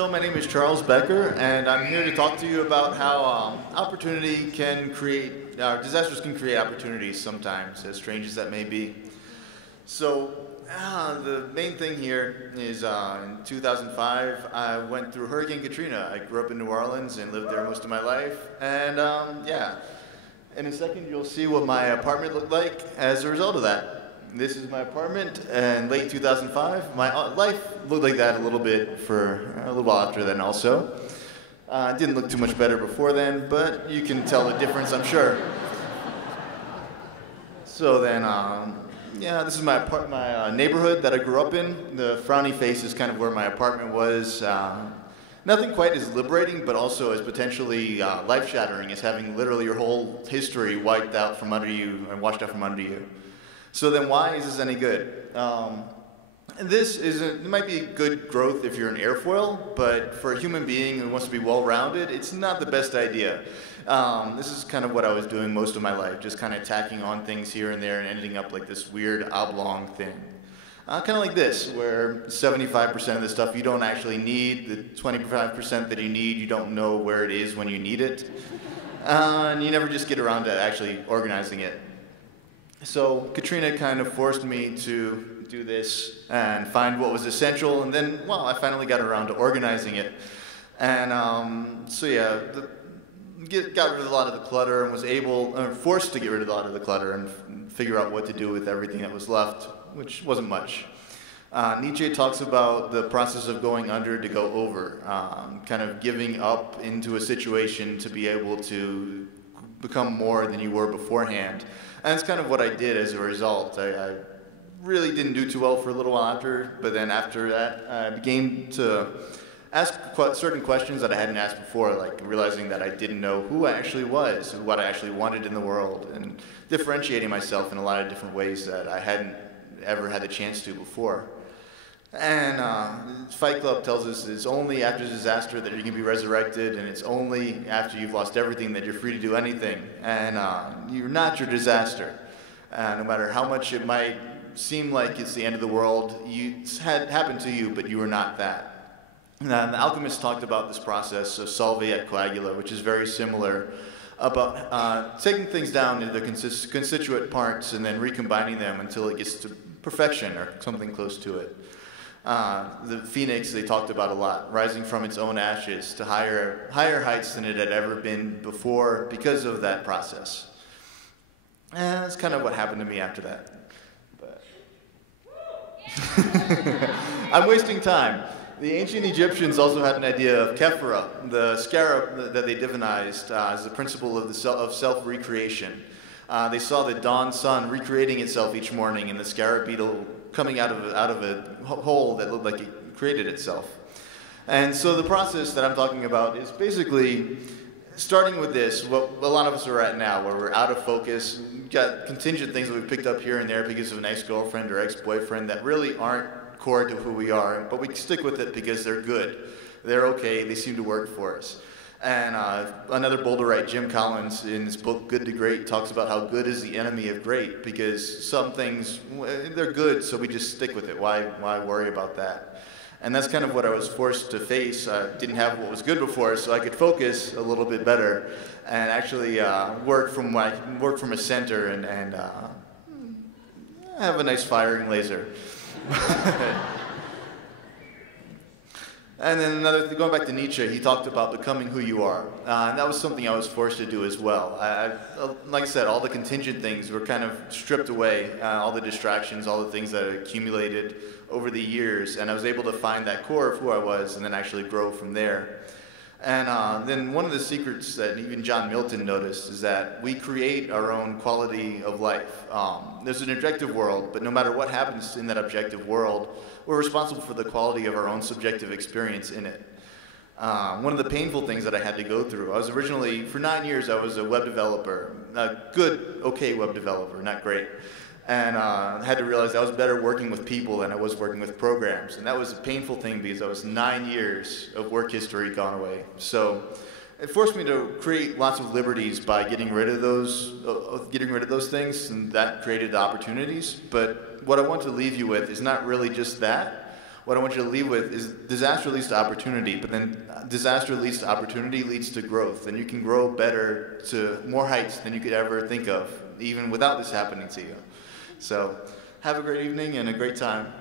So my name is Charles Becker, and I'm here to talk to you about how opportunity can create, disasters can create opportunities sometimes, as strange as that may be. So the main thing here is in 2005, I went through Hurricane Katrina. I grew up in New Orleans and lived there most of my life, and yeah. In a second, you'll see what my apartment looked like as a result of that. This is my apartment in late 2005. My life looked like that a little bit for a little while after then also. It didn't look too much better before then, but you can tell the difference, I'm sure. So then, yeah, this is my neighborhood that I grew up in. The frowny face is kind of where my apartment was. Nothing quite as liberating, but also as potentially life-shattering as having literally your whole history wiped out from under you and washed out from under you. So then why is this any good? It might be good growth if you're an airfoil, but for a human being who wants to be well-rounded, it's not the best idea. This is kind of what I was doing most of my life, just kind of tacking on things here and there and ending up like this weird oblong thing. Kind of like this, where 75% of the stuff you don't actually need, the 25% that you need, you don't know where it is when you need it. And you never just get around to actually organizing it. So Katrina kind of forced me to do this and find what was essential, and then, well, I finally got around to organizing it. And so yeah, got rid of a lot of the clutter and was forced to get rid of a lot of the clutter and figure out what to do with everything that was left, which wasn't much. Nietzsche talks about the process of going under to go over, kind of giving up into a situation to be able to become more than you were beforehand. And that's kind of what I did as a result. I really didn't do too well for a little while after, but then after that, I began to ask certain questions that I hadn't asked before, like realizing that I didn't know who I actually was, what I actually wanted in the world, and differentiating myself in a lot of different ways that I hadn't ever had the chance to before. And Fight Club tells us it's only after disaster that you can be resurrected, and it's only after you've lost everything that you're free to do anything. And you're not your disaster. No matter how much it might seem like it's the end of the world, it's happened to you, but you are not that. And the alchemists talked about this process of solve et coagula, which is very similar, about taking things down into their constituent parts and then recombining them until it gets to perfection or something close to it. The phoenix they talked about a lot, rising from its own ashes to higher heights than it had ever been before because of that process. And that's kind of what happened to me after that. But I'm wasting time. The ancient Egyptians also had an idea of Kephra, the scarab that they divinized as the principle of self-recreation. They saw the dawn sun recreating itself each morning and the scarab beetle coming out of a hole that looked like it created itself. And so the process that I'm talking about is basically starting with this, what a lot of us are at now, where we're out of focus. We've got contingent things that we've picked up here and there because of an ex-girlfriend or ex-boyfriend that really aren't core to who we are, but we stick with it because they're good. They're okay, they seem to work for us. And another Boulderite, Jim Collins, in his book Good to Great, talks about how good is the enemy of great, because some things, they're good, so we just stick with it. Why worry about that? And that's kind of what I was forced to face. I didn't have what was good before, so I could focus a little bit better and actually work from a center and have a nice firing laser. And then going back to Nietzsche, he talked about becoming who you are. And that was something I was forced to do as well. Like I said, all the contingent things were kind of stripped away, all the distractions, all the things that had accumulated over the years. And I was able to find that core of who I was and then actually grow from there. And then one of the secrets that even John Milton noticed is that we create our own quality of life. There's an objective world, but no matter what happens in that objective world, we're responsible for the quality of our own subjective experience in it. One of the painful things that I had to go through, I was originally, for 9 years, I was a web developer, a good, okay web developer, not great. And I had to realize I was better working with people than I was working with programs. And that was a painful thing because that was 9 years of work history gone away. So it forced me to create lots of liberties by getting rid of those things, and that created the opportunities. But what I want to leave you with is not really just that. what I want you to leave with is disaster leads to opportunity, but then disaster leads to opportunity leads to growth. And you can grow better to more heights than you could ever think of, even without this happening to you. So have a great evening and a great time.